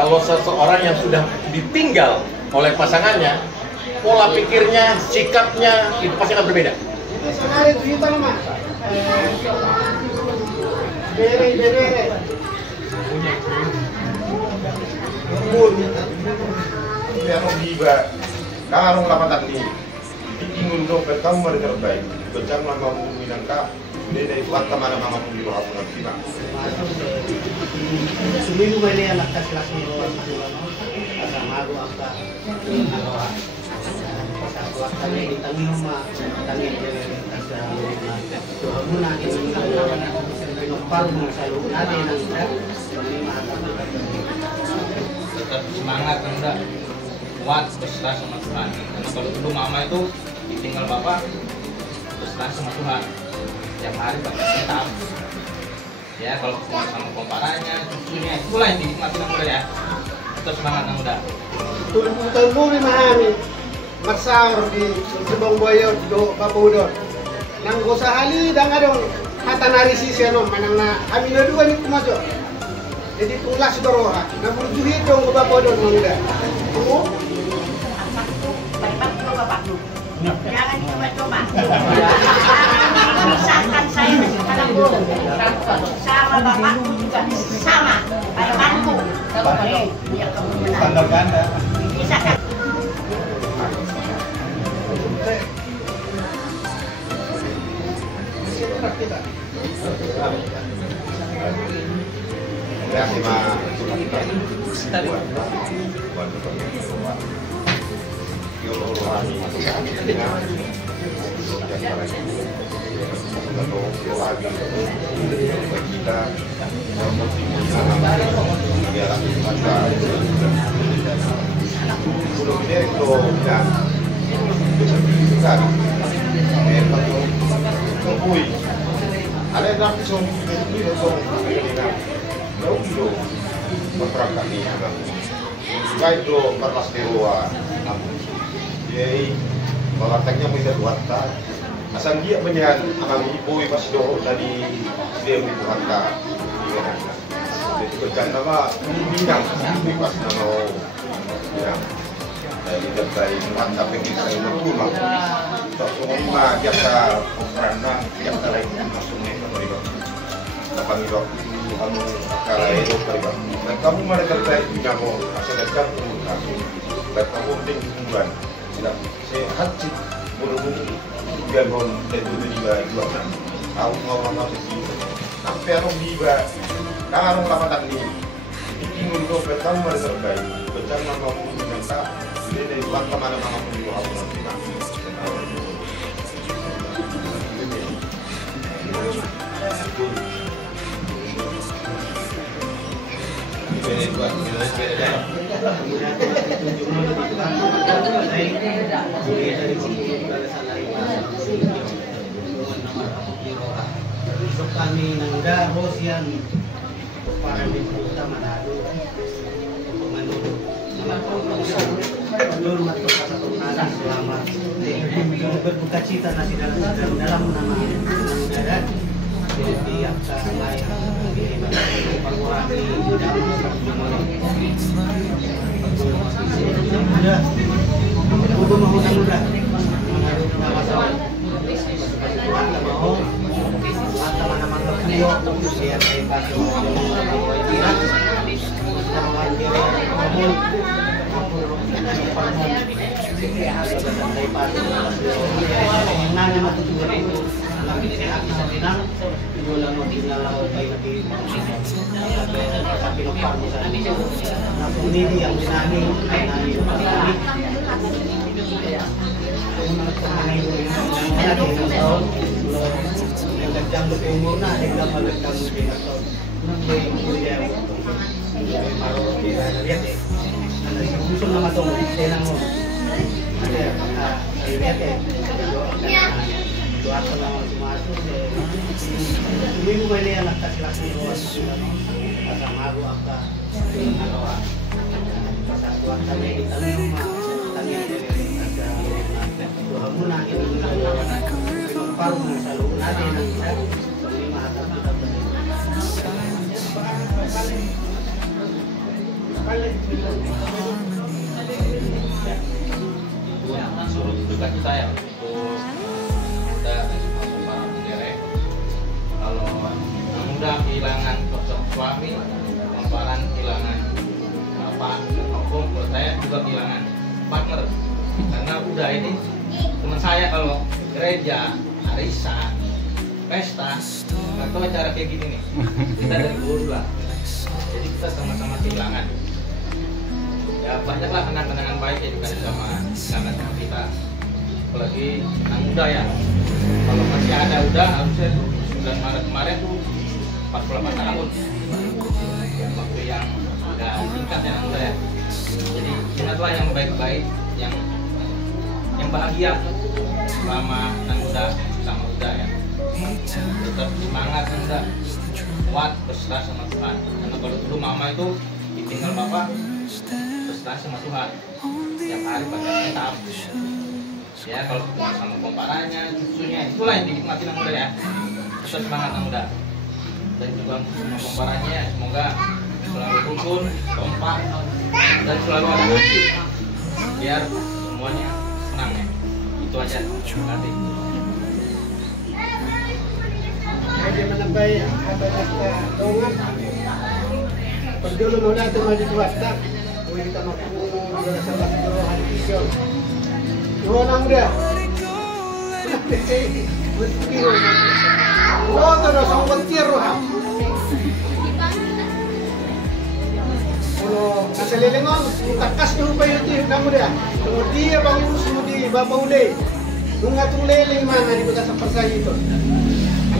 Kalau seseorang yang sudah ditinggal oleh pasangannya, pola pikirnya, sikapnya itu pasti akan berbeda. Pero giba, karong lapatan ni, ingin dompet kamu mereka baik, becang lang kamu minang ka, hindi na ituan ka mana mga pumilo ako ng sima. Sumigo ba niya nagkasilas nito ang kasamago ang nagawa. Pasako at kami, itangin mo tangin sa tuhan mo natin pinupal mo sa loob natin ang tetap semangat kan udah kuat berserah sama Tuhan. Karena kalau dulu mama itu ditinggal bapak berserah sama Tuhan, tiap hari bapak tetap ya kalau kuat sama komparanya, cucunya itulah yang dinikmati yang muda ya. Tetap semangat yang muda. Tahun mo mahami magsahur di Subang Boyo do Papudon. Nang gosahali dang adong hatanari siseno manang na amin na dua ni kumajo. Jadi tulas doroha, na burjuhi dong ke Papudon mangga. Kamu? Jangan coba-coba. Memisahkan saya dengan anakku. Sama bapakku juga sama. Kayak mantu. Biar kamu menang. Tanda ganda. Memisahkan. Reaksi mah ada yang nanti song ini song ini nak jauh itu berperangkat ni agak baik tu kertas dewa jadi balaknya bisa dua tak asal dia menyan akan ibu pas doh tadi dia dua tak jadi kerja nama minang pas nama ya dari dari mantap yang saya berkumah tak semua jasa kerana jasa lain masuknya kapag ito ang kalay ito kariba nagkamu mana terkait punya mo asal dekat punya dan kamu ting bulan tidak sehat sih burung galon itu juga dua tahu ngomong apa sih sampai orang tiba karong lapatan ni ingin dompet kamu mana terkait becang nama kamu minta ini uang kemana mana pun itu aku nanti kami nangda Rosian para di Kota Manado menurut hormat kepada Tuhan selamat berbuka cita nasi dalam nama negara jadi aksa lain mengurangi udah mudah masalah mau teman-teman beliau usia hebat yang nagdang umur na nagdang magandang binato nang may kuya maro dira lihat gusto na matong tenang mo lihat doa ko lang sumaso tuwing mo niya nagkasilas nito kasamago ang nagawa pasako kami itangin mo tangin Tuhan mo natin pinupal mo sa loob natin ang mahatap kita balik. Suruh duka kita ya untuk kita dan para penderek. Kalau muda kehilangan sosok suami, kemarin kehilangan bapak, maupun kalau saya juga kehilangan partner. Karena udah ini teman saya kalau gereja, arisan, pesta, atau acara kayak gini nih, kita dari dua. Jadi kita sama-sama kehilangan. Ya banyaklah kenangan-kenangan baik ya dikasih sama kita. Apalagi anak muda ya. Kalau masih ada udah harusnya tuh 9 Maret kemarin tuh 48 tahun. Waktu yang udah singkat ya anak muda ya. Jadi ingatlah yang baik-baik, yang bahagia selama anak muda sama muda ya. Tetap semangat anak muda, kuat, berserah sama Tuhan. Karena kalau dulu mama itu ditinggal bapak, berserah sama Tuhan. Tiap hari baca kitab. Ya kalau sama komparanya, cucunya, itulah yang dinikmati anak muda ya. Tetap semangat anak muda. Dan juga sama komparanya, semoga selalu rukun, kompak, dan selalu ada musik. Biar semuanya senang ya. Itu aja. Terima kasih. Jadi menambai kata-kata dongan. Perdulu mula itu maju swasta. Boleh kita mampu berasa bakso hari hijau. Orang muda. Betul. Oh, terus orang tiru ha. Kalau kasalilingon, takas dulu pa yun din na muda. Kemudian bang urus di bapak ule. Nung atuleling mana di bekas persayi itu.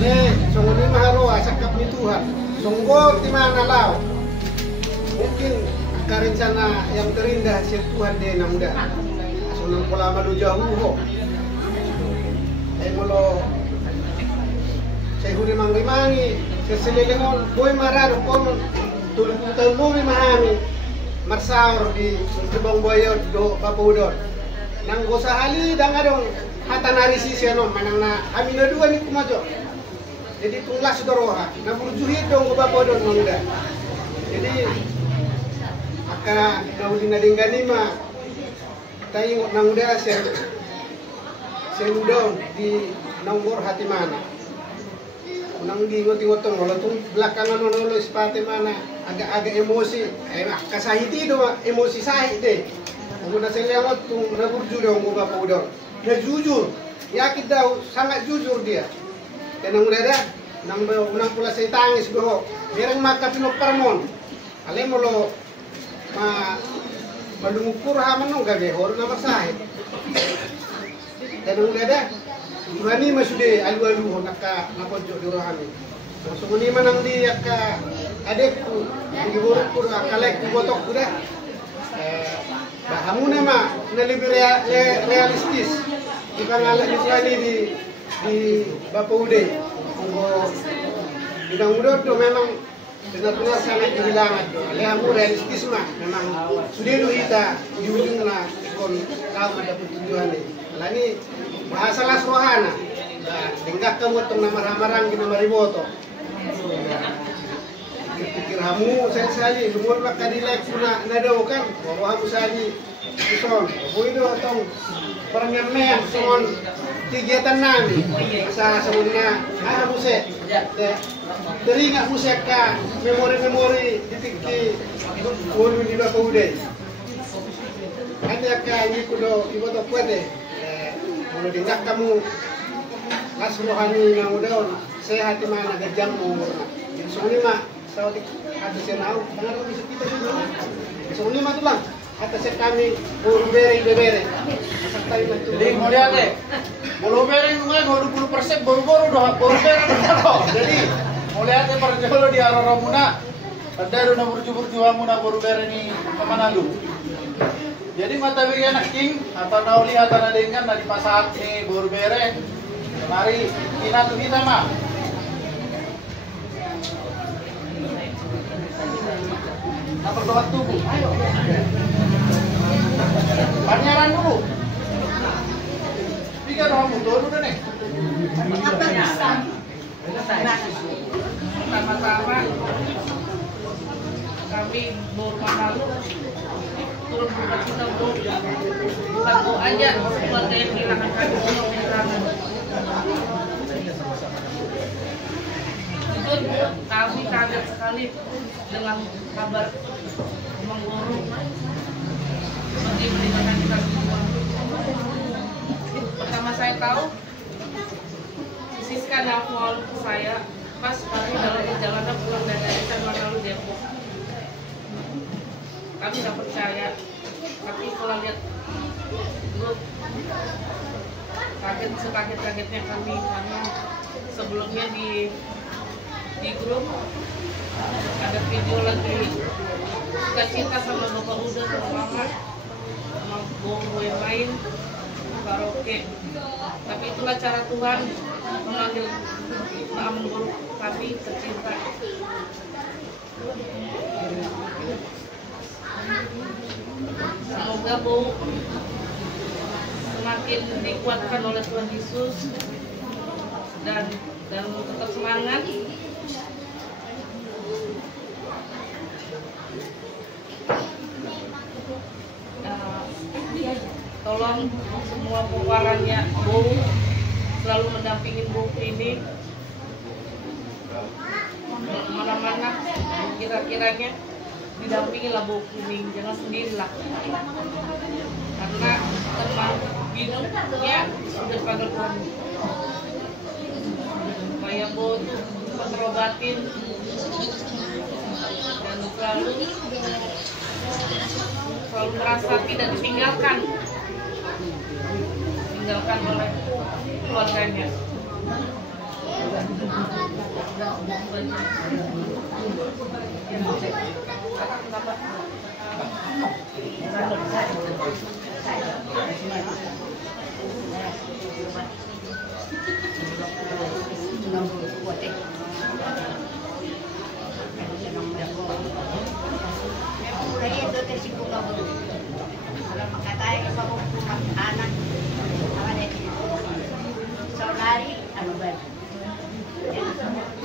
Ale, sungguh ni maharoa sakap ni Tuhan. Sungguh di mana lau. Mungkin rencana yang terindah si Tuhan dia nak muda. Sunang pola malu jauh ho. Mulu saya hudi mangrimangi keselilingon boy mararo kon tulung tahun mo mahami marsaur di Subang Boyo do Bapudon. Nang gosahali dang adong hatanari sisiano manang na amina dua ni kumajo. Jadi tunglas doroha na burjuhit dong ko Bapudon mangda. Jadi aka dauli na dingganima tayo nang udah sendong di nomor hati mana nang di ngoti-ngotong kalau tuh belakangan nolo sepati mana agak-agak emosi kasahiti itu emosi sahih deh kemudian saya lewat tuh nabur dong gua bapak udah dia jujur yakin dah sangat jujur dia dan nang udah ada nang pula saya tangis doh mereng maka pinok permon ale molo malungukur haman gak behor nama sahih dan udah ada Turani masude alu-alu nakapojok di rohani. Langsung ni manang di ka adekku di buruk pun akalek di botok udah. Bahamu nama na lebih realistis. Di pangalan di Turani di Bapak Ude. Bidang udah tu memang benar-benar sangat kehilangan. Lehamu realistis mah memang sudah kita di ujung na ikon kau ada tujuan ni. Lani bahasa las rohana, denggak kamu tong marang-marang gina mariboto. Pikir hamu saya sali, lumur bak kadilek puna nadaw kan, bahwa hamu sali ison. Buido tong pernyamnya son kegiatan nami. Sa sabunna hamu se. Teringat musik ka memori-memori ditikki ulu di Bapak Ude. Ada ka ni kudo iboto pwede. Kalau dengar kamu las rohani yang udah sehat mana gajang umurna. Soalnya mah saudi atas senau, dengar bisa kita juga. Soalnya mah tuh lang atas kami bere. Jadi kemudian deh, bolu bere nggak 20% baru-baru udah bolu bere udah. Jadi mulai ada perjalanan di arah Muna, ada udah berjubur-jubur Muna baru bere nih kemana lu? Jadi mata beri anak king atau nauli atau nadengan dari pasar ini berbere mari kita tuh kita mah apa doa tubuh ayo panyaran dulu tiga doa mutu dulu nih pertama-tama kami berumah lalu turun buka cita untuk bukan bu aja keluarga yang kehilangan kami untuk kehilangan. Jujur kami kaget sekali dengan kabar Omong Guru seperti meninggalkan kita semua. Pertama saya tahu Siska nelfon saya pas kami dalam perjalanan pulang dari Arisan lalu Depok. Kami tidak percaya, tapi setelah lihat grup sekaget-kagetnya kami karena sebelumnya di grup ada video lagi suka cinta sama Bapak Uda sama Mama sama gue main karaoke, tapi itulah cara Tuhan memanggil Amun Guru kami tercinta. Semoga Bu semakin dikuatkan oleh Tuhan Yesus dan tetap semangat. Tolong semua pewarannya Bu selalu mendampingin Bu ini mana-mana kira-kiranya didampingilah Bu Kuning, jangan sendirilah karena teman hidupnya sudah pada Tuhan supaya Bu cepat terobatin dan selalu merasa tidak ditinggalkan oleh keluarganya.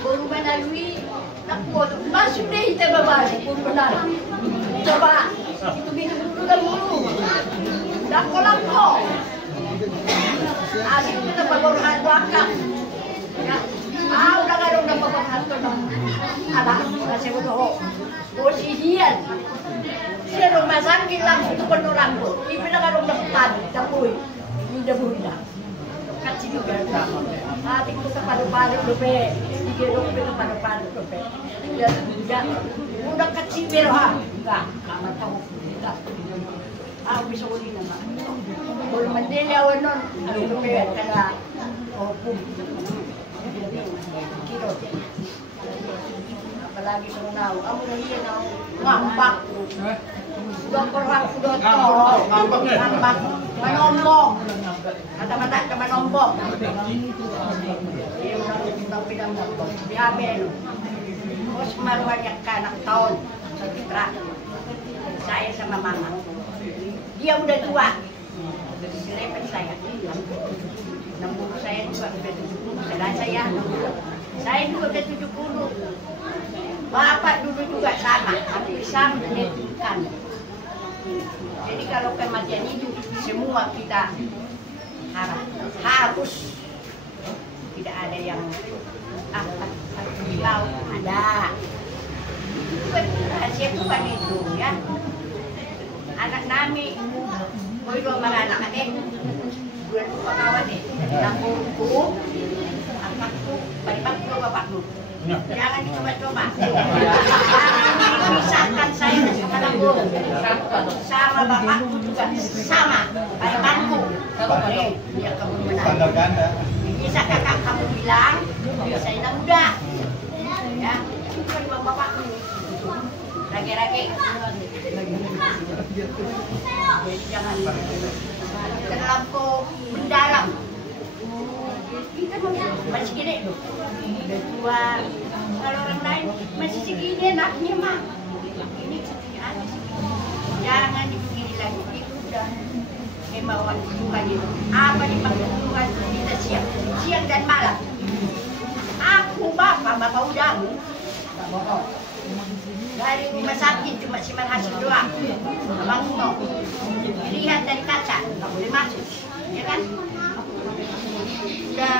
Baru melalui masuk deh kita bawa coba itu minum dulu mulu lako asik kita baru hantu akak ya udah gak ada bawa hantu dong ada kasih bodoh posisian dia rumah sakit langsung itu penuh rambut ini gak ada depan tapi udah bunda kasih juga hati kita pada-pada dope digerok ke pada-pada dope dan udah kecil berha enggak tahu enggak bisa ulit nama boleh mendeli awan non dope kada opum kilo apalagi sunau kamu dia nau ngambak udah perang udah tol ngambak menombok mata-mata ke menombok dia udah pindah motor diambil terus maruannya ke anak tahun Citra saya sama mama dia udah tua dilepet saya 60 saya juga udah 70 saya juga udah 70 bapak dulu juga sama hampir sama menentukan. Jadi kalau kematian itu semua kita harus tidak ada yang bilau ada itu kan rahasia Tuhan itu ya anak nami mau dua anak adek dua kawan tampungku anakku bapakku bapakku jangan dicoba-coba jangan dipisahkan saya sama Guru sama bapakku juga sama bapakku dia kamu benar bisa kakak kamu bilang saya tidak muda ya itu dua bapakku rage-rage jangan terlampau mendalam kita masih gini loh udah tua kalau orang lain masih segini anaknya mah ini segini aja jangan dibegini lagi itu udah membawa Tuhan itu apa dipanggil Tuhan kita siang dan malam aku bapak udah nggak bohong Dari rumah sakit cuma simpan hasil doang. Abang no. Dilihat dari kaca, nggak boleh masuk, ya kan? Udah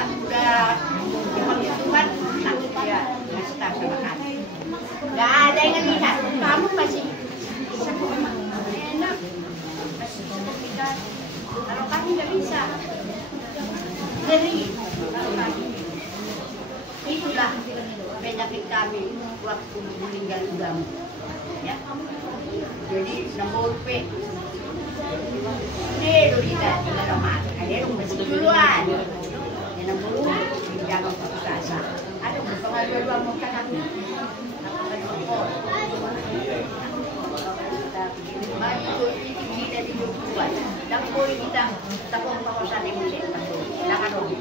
dipanggil Tuhan, nanti dia ngasih tahu sama kami. Nggak ada yang lihat, kamu masih bisa enak, masih bisa tidak. Kalau kami nggak bisa, ngeri. Itulah penyakit kami waktu meninggal kamu, ya. Jadi nomor P, dia tidak lemah, ada yang mesti duluan, yang nomor jangan berasa, ada pengaruh dua muka kami, maju kita di duluan, dan boleh kita takut kawasan yang mesti masuk, jangan dong.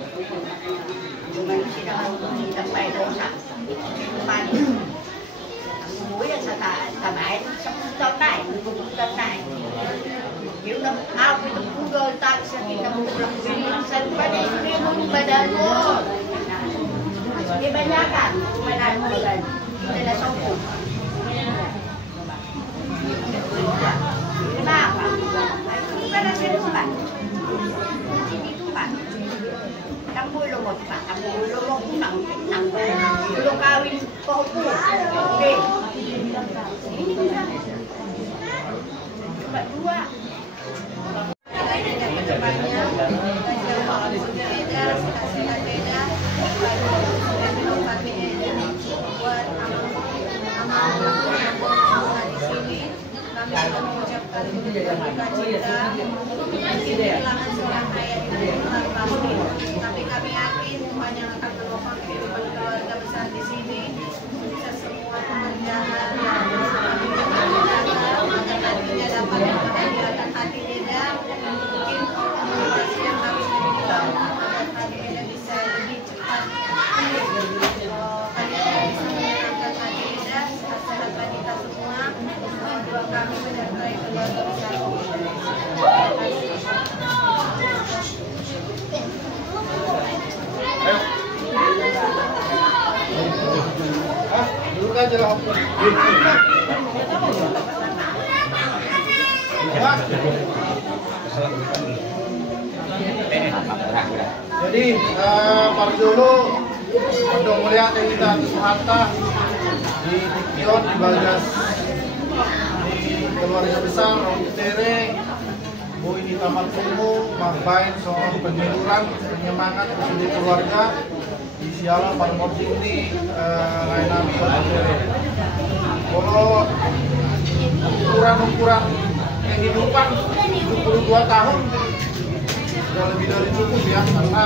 Manusia dalam kita baik dosa, mandi. Muối là sao ta bãi sống tao này, tao này. Nếu nó ao thì nó cũng rồi ta sẽ đi làm một lần gì, sân phải đi muốn badan luôn. Kebanyakan badan bulan, tidak sombong. Kenapa? Bukan ada tempat. Sini tempat. Kamu lomot pak, kamu lomot nang lo kawin kau pun, oke. Ini juga, coba dua. mengucapkan duka cita kehilangan seorang ayah yang pasti. Tapi kami yakin Tuhan yang akan menolong kehidupan keluarga besar di sini, bisa semua pekerjaan yang agar nantinya dapat membahagiakan hati Deda. Mungkin komunikasi yang kami berikan agar hati Deda bisa lebih cepat. Kali ini bisa menyenangkan hati Deda, sehat-sehat bagi kita semua. Doa kami menyertai keluarga besar Dulu aja lah. Jadi Pak dulu untuk melihat kita di Suharta di Pion di Bagas di keluarga besar Romi Tereng Bu ini tamat ilmu main soal penyeluruhan penyemangat di keluarga di Sialang Pak Mordi ini layanan Romi Tereng. Kalau ukuran kehidupan 72 tahun sudah lebih dari cukup ya, karena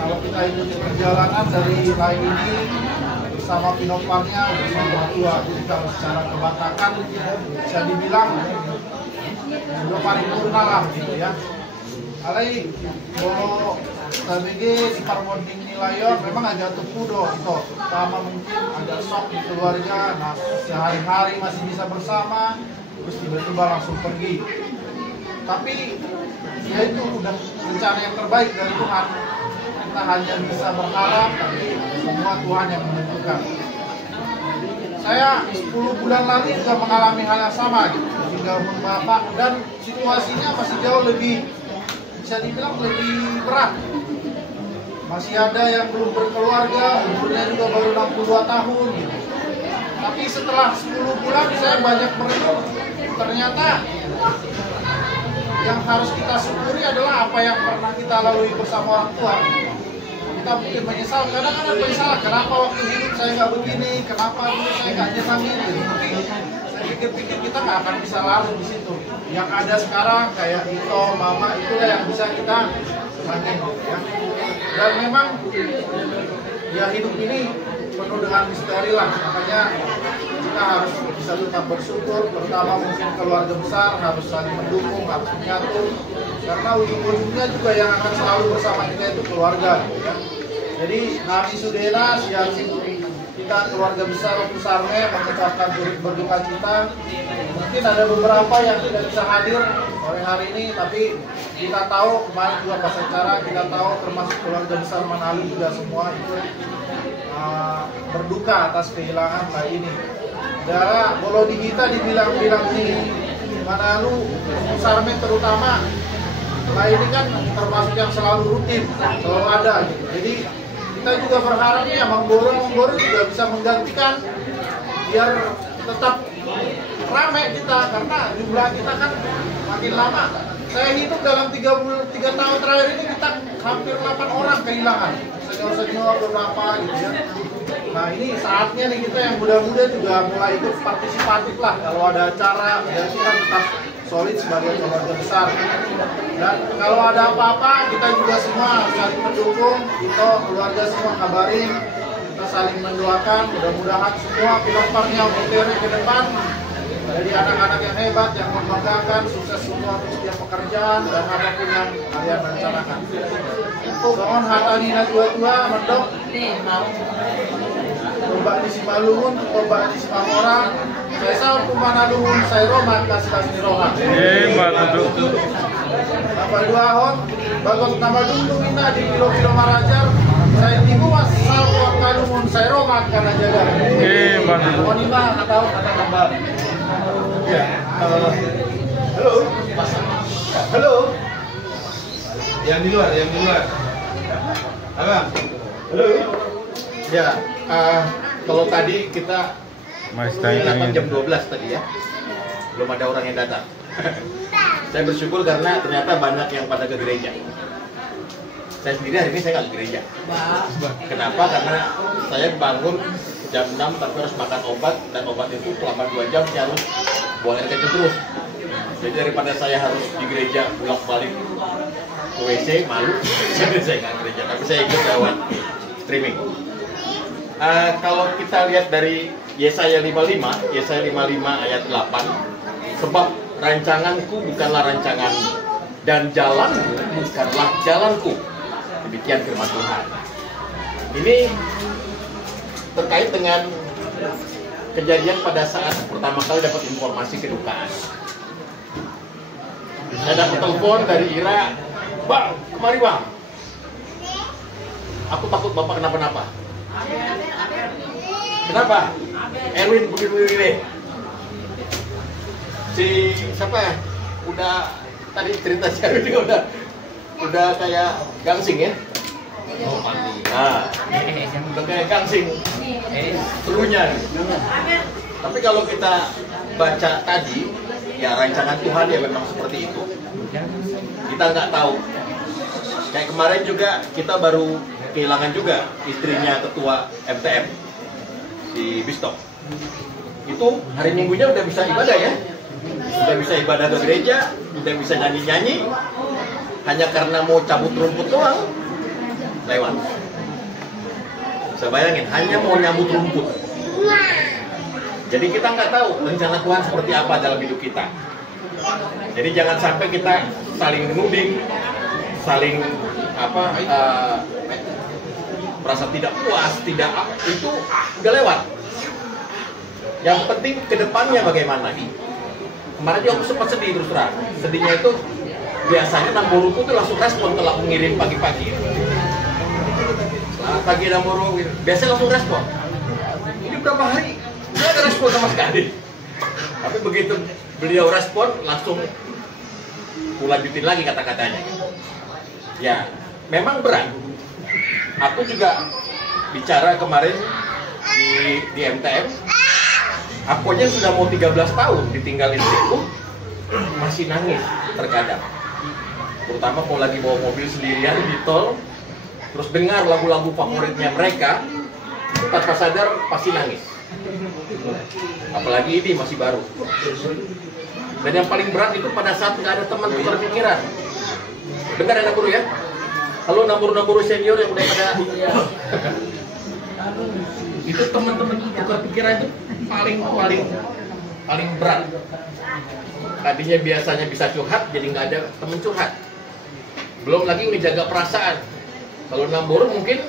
kalau kita ikuti perjalanan dari lain ini bersama pinopangnya bersama tua, jadi kalau secara kebatakan bisa dibilang sudah paripurna lah gitu ya. Alai kalau KBG di Parmonding Nilayon memang agak tukudo itu, pertama mungkin agak shock di keluarga, nah sehari-hari masih bisa bersama, terus tiba-tiba langsung pergi. Tapi ya itu udah rencana yang terbaik dari Tuhan. Kita hanya bisa berharap, tapi semua Tuhan yang menentukan. Saya 10 bulan lalu juga mengalami hal yang sama, tinggal bapak, dan situasinya masih jauh lebih, bisa dibilang lebih berat. Masih ada yang belum berkeluarga, umurnya juga baru 62 tahun gitu. Tapi setelah 10 bulan saya banyak merenung, ternyata yang harus kita syukuri adalah apa yang pernah kita lalui bersama orang tua. Kita mungkin menyesal, kadang ada penyesalan, kenapa waktu hidup saya nggak begini, kenapa dulu saya nggak nyemangin gitu. Tapi saya pikir-pikir kita nggak akan bisa lalu di situ. Yang ada sekarang kayak Ito, Mama, itulah yang bisa kita senangin ya. Dan memang ya hidup ini penuh dengan misteri lah, makanya kita harus bisa tetap bersyukur. Pertama mungkin keluarga besar harus saling mendukung, harus menyatu, karena ujung-ujungnya juga yang akan selalu bersama kita itu keluarga ya. Jadi Nami Sudena siang kita keluarga besar Sarme mengucapkan turut berduka cita. Mungkin ada beberapa yang tidak bisa hadir sore hari ini, tapi kita tahu kemarin juga pas acara kita tahu termasuk keluarga besar Manali juga semua itu berduka atas kehilangan kali ini. Darah bolo di kita dibilang-bilang di Manado, Sarmen terutama. Nah ini kan termasuk yang selalu rutin, selalu ada gitu. Jadi kita juga berharap ya Mang Boro juga bisa menggantikan biar tetap ramai kita, karena jumlah kita kan makin lama. Saya hitung dalam 3 tahun terakhir ini kita hampir 8 orang kehilangan. Senior beberapa gitu ya. Nah ini saatnya nih kita yang muda-muda juga mulai ikut partisipatif lah. Kalau ada acara ya kita tetap solid sebagai keluarga besar. Dan kalau ada apa-apa kita juga semua saling mendukung. Kita keluarga semua kabarin. Kita saling mendoakan. Mudah-mudahan semua pilot-pilotnya berkarir ke depan. Jadi anak-anak yang hebat, yang membanggakan, sukses semua untuk setiap pekerjaan dan apapun yang kalian rencanakan. Mohon hatani tua-tua, mendok. Tombak di Simalungun, tombak di Simamora. Saya sahur kumanalungun, saya roman kasih rohan. Nama dua hon, bagus nama dulu ina di kilo-kilo marajar. Saya tibu mas sahur kalungun, saya roman karena jaga. Mohon imah atau kata tambah. Ya, halo, halo, yang di luar, abang, halo, ya, kalau tadi kita datang jam 12 tadi ya, belum ada orang yang datang. Saya bersyukur karena ternyata banyak yang pada ke gereja. Saya sendiri hari ini saya nggak ke gereja. Kenapa? Karena saya bangun jam 6 tapi harus makan obat, dan obat itu selama 2 jam saya harus buang air kecil terus. Jadi daripada saya harus di gereja bolak-balik ke WC, malu, jadi saya nggak gereja, tapi saya ikut lewat streaming. Kalau kita lihat dari Yesaya 55 ayat 8, sebab rancanganku bukanlah rancanganmu, dan jalanmu bukanlah jalanku. Demikian firman Tuhan. Ini terkait dengan kejadian pada saat pertama kali dapat informasi kedukaan. Saya dapat telepon dari Ira, "Bang, kemari bang. Aku takut bapak kenapa-napa." "Kenapa?" "Erwin begini-begini." Si siapa ya? Udah tadi cerita si Erwin juga udah kayak gangsing ya. Oh, mandi. Nah, udah kayak gangsing. Serunya. Tapi kalau kita baca tadi, ya rancangan Tuhan ya memang seperti itu. Kita nggak tahu. Kayak kemarin juga kita baru kehilangan juga istrinya ketua MTM di Bistok. Itu hari Minggunya udah bisa ibadah ya. Udah bisa ibadah ke gereja, udah bisa nyanyi-nyanyi. Hanya karena mau cabut rumput doang, lewat. Bisa bayangin, hanya mau nyambut rumput. Jadi kita nggak tahu rencana Tuhan seperti apa dalam hidup kita. Jadi jangan sampai kita saling menuding, saling merasa tidak puas, itu udah lewat. Yang penting kedepannya bagaimana. Kemarin juga aku sempat sedih terus terang. Sedihnya itu biasanya Namboruku tuh langsung respon kalau mengirim pagi-pagi. Selamat pagi Namboru, biasanya langsung respon. Ini berapa hari? Nggak ada respon sama sekali. Tapi begitu beliau respon, langsung lanjutin lagi kata-katanya. Ya, memang berat. Aku juga bicara kemarin di MTM. Aku aja sudah mau 13 tahun ditinggal istriku, masih nangis terkadang. Terutama kalau lagi bawa mobil sendirian di tol, terus dengar lagu-lagu favoritnya mereka, tanpa sadar pasti nangis. Apalagi ini masih baru. Dan yang paling berat itu pada saat nggak ada teman tukar pikiran. Dengar ya Namburu ya? Halo Namburu senior yang udah pada itu teman-teman tukar pikiran itu paling berat. Tadinya biasanya bisa curhat, jadi nggak ada temen curhat. Belum lagi ngejaga perasaan. Kalau Namburu mungkin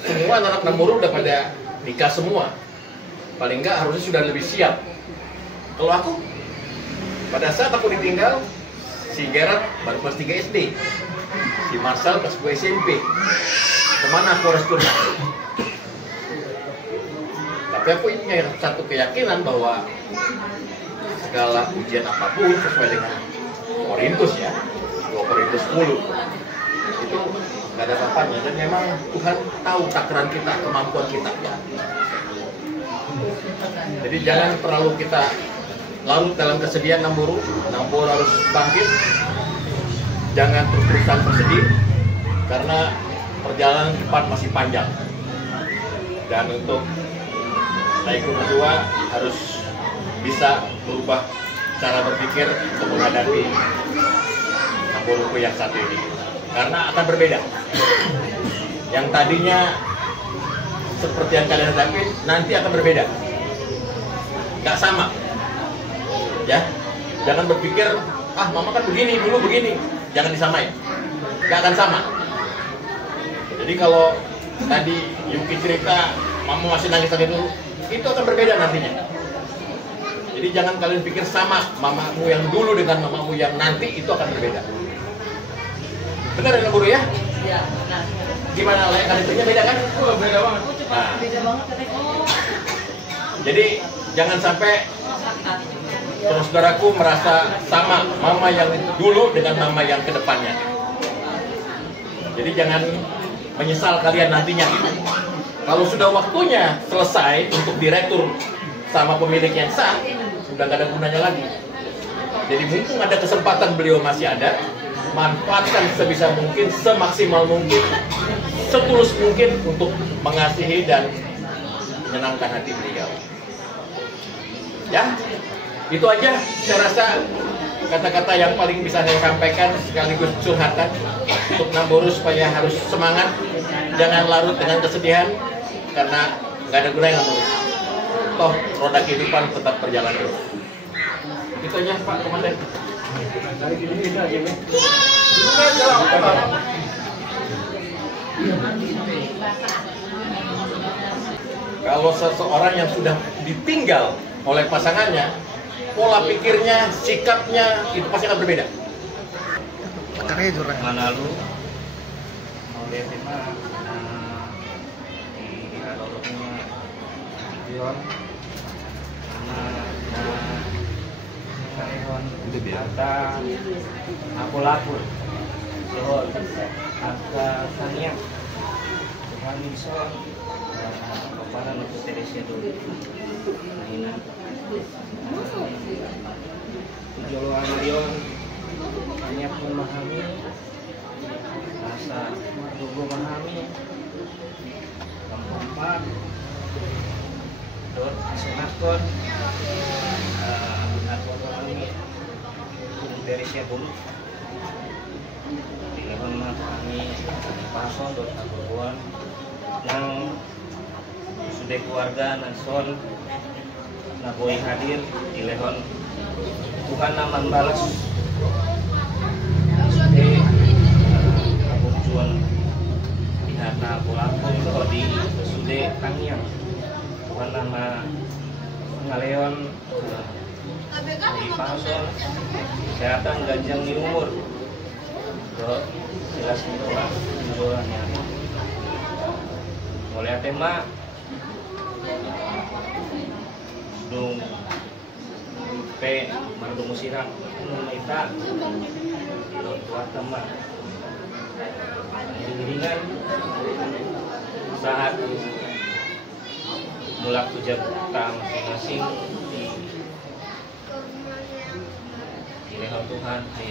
semua anak Namburu udah pada nikah semua. Paling nggak harusnya sudah lebih siap. Kalau aku, pada saat aku ditinggal, si Gerard baru kelas 3 SD, si Marcel kelas 2 SMP. Kemana aku harus curhat? Saya punya satu keyakinan bahwa segala ujian apapun sesuai dengan Korintus ya, 2 Korintus 10 itu nggak ada apa-apanya, dan memang Tuhan tahu takaran kita, kemampuan kita. Jadi jangan terlalu kita larut dalam kesedihan. Namburu harus bangkit, jangan terus-terusan bersedih karena perjalanan depan masih panjang. Dan untuk naik ke kedua harus bisa berubah cara berpikir untuk menghadapi Namburuku yang satu ini, karena akan berbeda. Yang tadinya seperti yang kalian hadapi nanti akan berbeda, nggak sama ya. Jangan berpikir mama kan begini dulu begini, jangan disamain, nggak akan sama. Jadi kalau tadi Yuki cerita mama masih nangis lagi dulu, itu akan berbeda nantinya. Jadi jangan kalian pikir sama mamamu yang dulu dengan mamamu yang nanti, itu akan berbeda. Benar ya Guru ya? Iya, benar. Gimana layak kalian beda kan? Beda banget. Nah, Beda banget katanya. jadi jangan sampai saudaraku merasa sama mama yang dulu dengan mama yang kedepannya. Jadi jangan menyesal kalian nantinya gitu. Kalau sudah waktunya selesai untuk direktur sama pemilik yang sah, sudah nggak ada gunanya lagi. Jadi mumpung ada kesempatan beliau masih ada, manfaatkan sebisa mungkin, semaksimal mungkin, setulus mungkin untuk mengasihi dan menyenangkan hati beliau. Ya, itu aja saya rasa kata-kata yang paling bisa saya sampaikan sekaligus curhatan untuk Namburu supaya harus semangat, jangan larut dengan kesedihan karena nggak ada gunanya Namburu. Toh roda kehidupan tetap berjalan terus. Itu aja Pak Komandan. Kalau seseorang yang sudah ditinggal oleh pasangannya, pola pikirnya, sikapnya itu pasti akan berbeda. Mana lu mau lihat tema di adorotnya Dion karehon kata aku lapor soal angka saniak Tuhan Inson kepada untuk Teresia dulu mainan Joloan Dion hanya memahami rasa dulu memahami keempat dot senakon aku memahami dari siapa dulu telepon kami pason dot akuan yang sudah keluarga nason naboi hadir telepon Tuhan naman balas aku jual di harta pulaku kalau di sudah kangyang Tuhan nama ngaleon di pasol kesehatan ganjang di umur ke jelas itulah jualannya mulai tema dung pe mandu musirang kita tua teman giringan saat mulak tujuan masing-masing di leher Tuhan di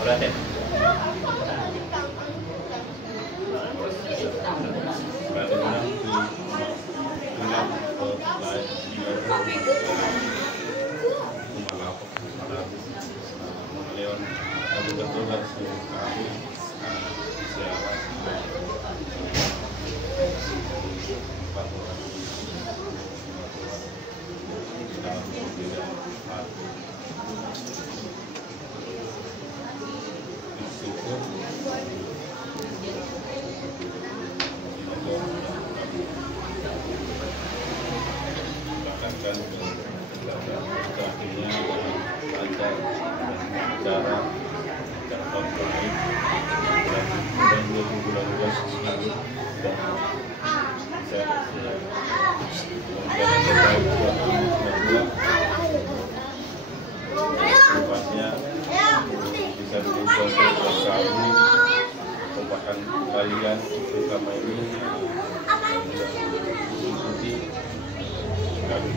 oleh deh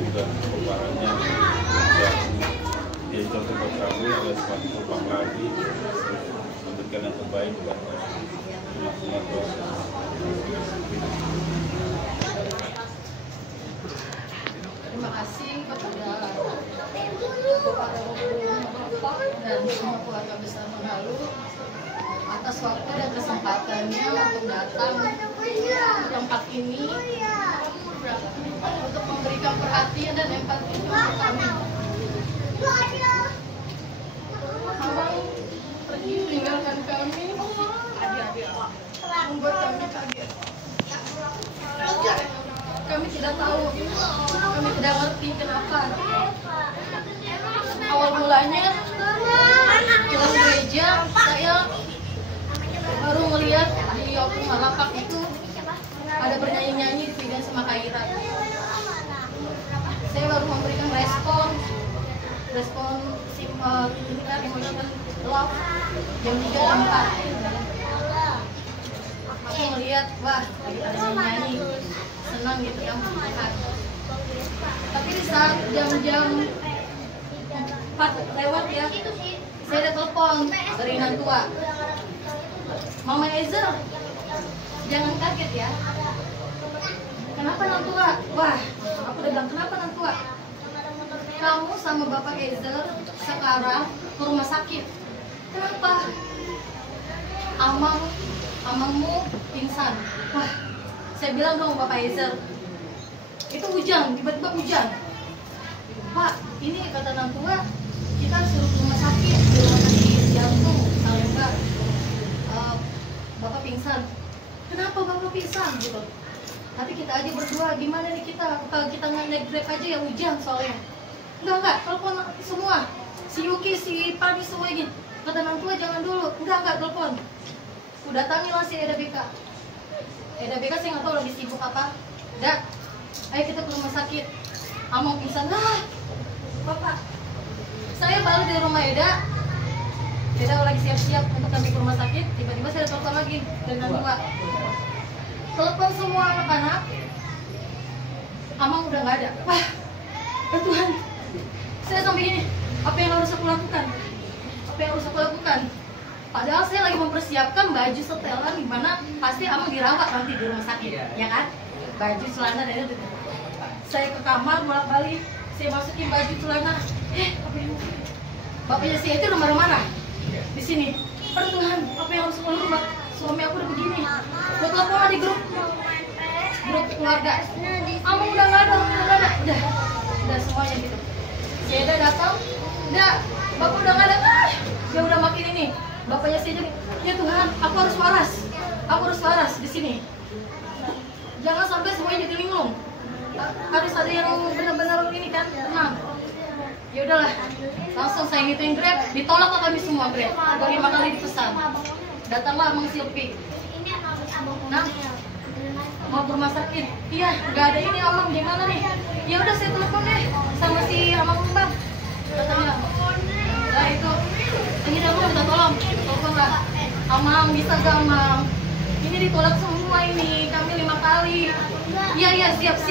juga barangnya ya, dia contoh buat kami ada semakin berkembang lagi memberikan yang terbaik buat umat dosa. Terima kasih kepada Bapak dan semua keluarga besar Mangalu atas waktu dan kesempatannya untuk datang ke tempat ini untuk memberikan perhatian dan empati untuk kami. Abang pergi meninggalkan kami, membuat kami kaget. Kami tidak tahu, kami tidak ngerti kenapa. Awal mulanya dalam gereja saya baru melihat di waktu Malapak itu ada bernyanyi-nyanyi di Fidan sama Kaira. Saya baru memberikan respon simpel, ini kan emotion love jam 3 jam 4. Aku melihat, wah lagi ada nyanyi, senang gitu ya melihat. Tapi di saat jam-jam 4 lewat ya, saya ada telepon dari Nantua. Mama Ezer, jangan kaget ya. Kenapa Nantua? Wah, aku udah bilang kenapa Nantua? Kamu sama Bapak Ezer sekarang ke rumah sakit. Kenapa? Amangmu pingsan. Wah, saya bilang dong Bapak Ezer, itu hujan, tiba-tiba hujan. Pak, ini kata Nantua, kita suruh ke rumah sakit, di rumah sakit jantung, Salemba. Bapak pingsan. Kenapa Bapak pingsan gitu? Tapi kita aja berdua, gimana nih kita? Kalau kita nggak naik Grab aja ya hujan soalnya. Enggak, telepon semua. Si Yuki, si Pani semua gini. Kata Nantua jangan dulu. Enggak, telepon. Udah datangilah si Eda BK. Eda BK saya nggak tahu lagi sibuk apa. Dak, ayo kita ke rumah sakit. Amang pingsan. Lah, Bapak. Saya balik dari rumah Eda. Eda lagi siap-siap untuk kami ke rumah sakit. Tiba-tiba saya telepon lagi dari Nantua. Telepon semua anak-anak. Amang udah nggak ada. Wah, ya Tuhan. Saya sampai gini. Apa yang harus aku lakukan? Apa yang harus aku lakukan? Padahal saya lagi mempersiapkan baju setelan di mana pasti Amang dirawat nanti di rumah sakit, ya kan? Baju celana dan itu. Saya ke kamar bolak-balik. Saya masukin baju celana. Apa yang bapaknya saya itu udah marah-marah di sini. Aduh Tuhan, apa yang harus aku lakukan? Suami aku udah begini. Gue telepon di grup keluarga. Amang udah nggak ada. Udah semuanya gitu. Si Eda datang, udah, Bapak udah nggak ada. Dia udah makin ini. Bapaknya si Eda, ya Tuhan, aku harus waras di sini. Jangan sampai semuanya jadi linglung. Harus ada yang benar-benar ini kan, tenang. Ya udahlah, langsung saya ngituin Grab, ditolak kami semua Grab. Udah 5 kali dipesan. Datanglah Amang Silpi. Nah, mau ke rumah sakit. Iya, nggak ada ini Amang, gimana nih? Ya udah saya telepon deh sama si Amang Mbak. Katanya, nah itu, ini aku minta tolong, telepon nggak? Amang, bisa gak Amang? Ini ditolak semua ini, kami 5 kali. Iya, siap.